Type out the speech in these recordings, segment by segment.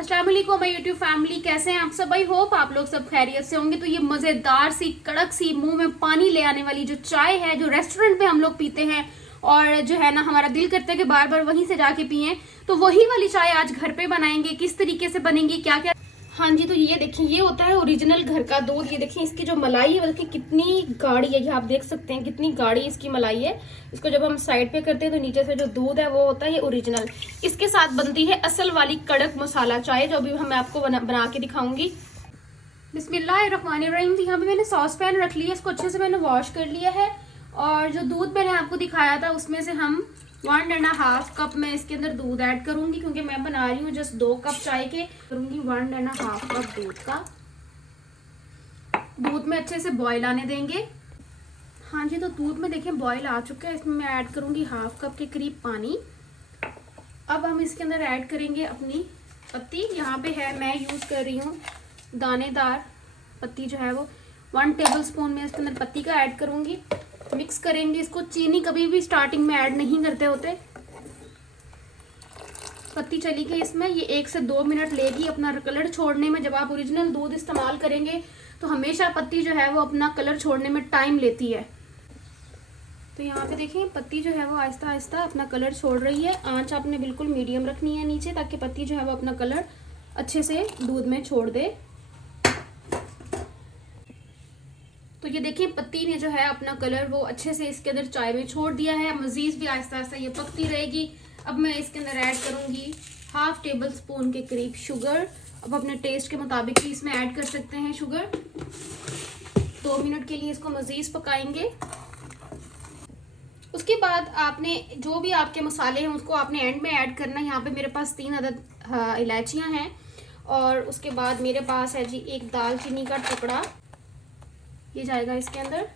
अस्सलाम वालेकुम my YouTube family, कैसे हैं आप सब? आई होप आप लोग सब खैरियत से होंगे। तो ये मजेदार सी कड़क सी मुंह में पानी ले आने वाली जो चाय है, जो रेस्टोरेंट में हम लोग पीते हैं और जो है ना हमारा दिल करता है कि बार बार वहीं से जाके पिए, तो वही वाली चाय आज घर पे बनाएंगे। किस तरीके से बनेंगी, क्या क्या। हाँ जी, तो ये देखिए, ये होता है ओरिजिनल घर का दूध। ये देखिए इसकी जो मलाई है, देखिए कितनी गाढ़ी है। ये आप देख सकते हैं कितनी गाढ़ी इसकी मलाई है। इसको जब हम साइड पे करते हैं तो नीचे से जो दूध है वो होता है ये ओरिजिनल। इसके साथ बनती है असल वाली कड़क मसाला चाय, जो अभी मैं आपको बना के दिखाऊंगी। बिस्मिल्लाहिर्रहमानिर्रहीम। यहाँ पे मैंने सॉस पैन रख लिया, इसको अच्छे से मैंने वॉश कर लिया है। और जो दूध मैंने आपको दिखाया था उसमें से हम 1.5 कप मैं इसके अंदर दूध ऐड करूंगी, क्योंकि मैं बना रही हूँ जस्ट 2 कप चाय के। करूंगी 1.5 कप दूध का। दूध में अच्छे से बॉईल आने देंगे। हाँ जी, तो दूध में देखें बॉईल आ चुका है। इसमें मैं ऐड करूंगी 1/2 कप के करीब पानी। अब हम इसके अंदर ऐड करेंगे अपनी पत्ती। यहाँ पे है, मैं यूज कर रही हूँ दानेदार पत्ती, जो है वो 1 टेबल स्पून में इसके अंदर पत्ती का ऐड करूंगी। मिक्स करेंगे इसको। चीनी कभी भी स्टार्टिंग में ऐड नहीं करते होते। पत्ती चली गई इसमें। ये 1 से 2 मिनट लेगी अपना कलर छोड़ने में। जब आप ओरिजिनल दूध इस्तेमाल करेंगे तो हमेशा पत्ती जो है वो अपना कलर छोड़ने में टाइम लेती है। तो यहाँ पे देखिए पत्ती जो है वो आहिस्ता आहिस्ता अपना कलर छोड़ रही है। आंच आपने बिल्कुल मीडियम रखनी है नीचे, ताकि पत्ती जो है वो अपना कलर अच्छे से दूध में छोड़ दे। तो ये देखिए पत्ती ने जो है अपना कलर वो अच्छे से इसके अंदर चाय में छोड़ दिया है। मजीद भी आहिस्ता आहिस्ता ये पकती रहेगी। अब मैं इसके अंदर ऐड करूंगी 1/2 टेबल स्पून के करीब शुगर। अब अपने टेस्ट के मुताबिक भी इसमें ऐड कर सकते हैं शुगर। 2 मिनट के लिए इसको मजीद पकाएंगे। उसके बाद आपने जो भी आपके मसाले हैं उसको आपने एंड में ऐड करना है। यहाँ पे मेरे पास 3 अदद इलायचियां हैं, और उसके बाद मेरे पास है जी 1 दालचीनी का टुकड़ा, ये जाएगा इसके अंदर।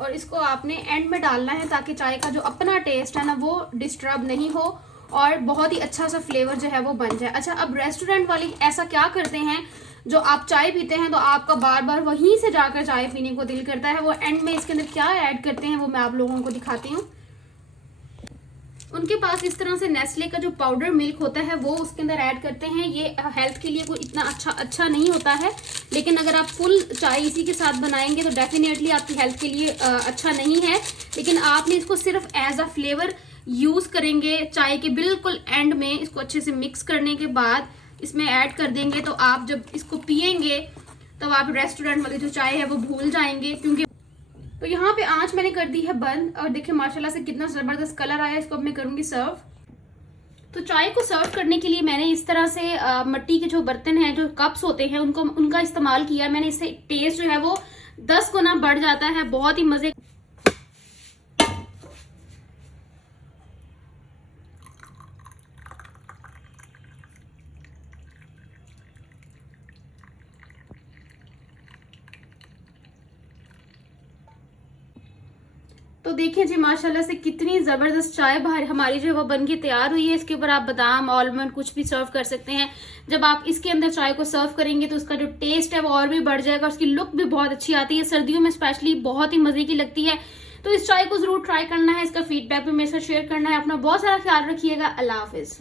और इसको आपने एंड में डालना है ताकि चाय का जो अपना टेस्ट है ना वो डिस्टर्ब नहीं हो और बहुत ही अच्छा सा फ्लेवर जो है वो बन जाए। अच्छा, अब रेस्टोरेंट वाले ऐसा क्या करते हैं, जो आप चाय पीते हैं तो आपका बार बार वहीं से जाकर चाय पीने को दिल करता है, वो एंड में इसके अंदर क्या ऐड करते हैं वो मैं आप लोगों को दिखाती हूँ। उनके पास इस तरह से नेस्ले का जो पाउडर मिल्क होता है वो उसके अंदर ऐड करते हैं। ये हेल्थ के लिए कोई इतना अच्छा नहीं होता है, लेकिन अगर आप फुल चाय इसी के साथ बनाएंगे तो डेफिनेटली आपकी हेल्थ के लिए अच्छा नहीं है। लेकिन आपने इसको सिर्फ एज अ फ्लेवर यूज करेंगे। चाय के बिल्कुल एंड में इसको अच्छे से मिक्स करने के बाद इसमें ऐड कर देंगे, तो आप जब इसको पियेंगे तब आप रेस्टोरेंट वाली जो चाय है वो भूल जाएंगे। क्योंकि तो यहाँ पे आंच मैंने कर दी है बंद, और देखिए माशाल्लाह से कितना जबरदस्त कलर आया। इसको अब मैं करूंगी सर्व। तो चाय को सर्व करने के लिए मैंने इस तरह से मिट्टी के जो बर्तन हैं, जो कप्स होते हैं, उनका इस्तेमाल किया मैंने। इससे टेस्ट जो है वो 10 गुना बढ़ जाता है। बहुत ही मजे। तो देखिए जी माशाल्लाह से कितनी जबरदस्त चाय बाहर हमारी जो है वो बन के तैयार हुई है। इसके ऊपर आप बादाम, आलमंड कुछ भी सर्व कर सकते हैं। जब आप इसके अंदर चाय को सर्व करेंगे तो उसका जो टेस्ट है वो और भी बढ़ जाएगा। उसकी लुक भी बहुत अच्छी आती है, सर्दियों में स्पेशली बहुत ही मजे की लगती है। तो इस चाय को जरूर ट्राई करना है। इसका फीडबैक भी मेरे साथ शेयर करना है। अपना बहुत सारा ख्याल रखिएगा। अल्लाह हाफिज।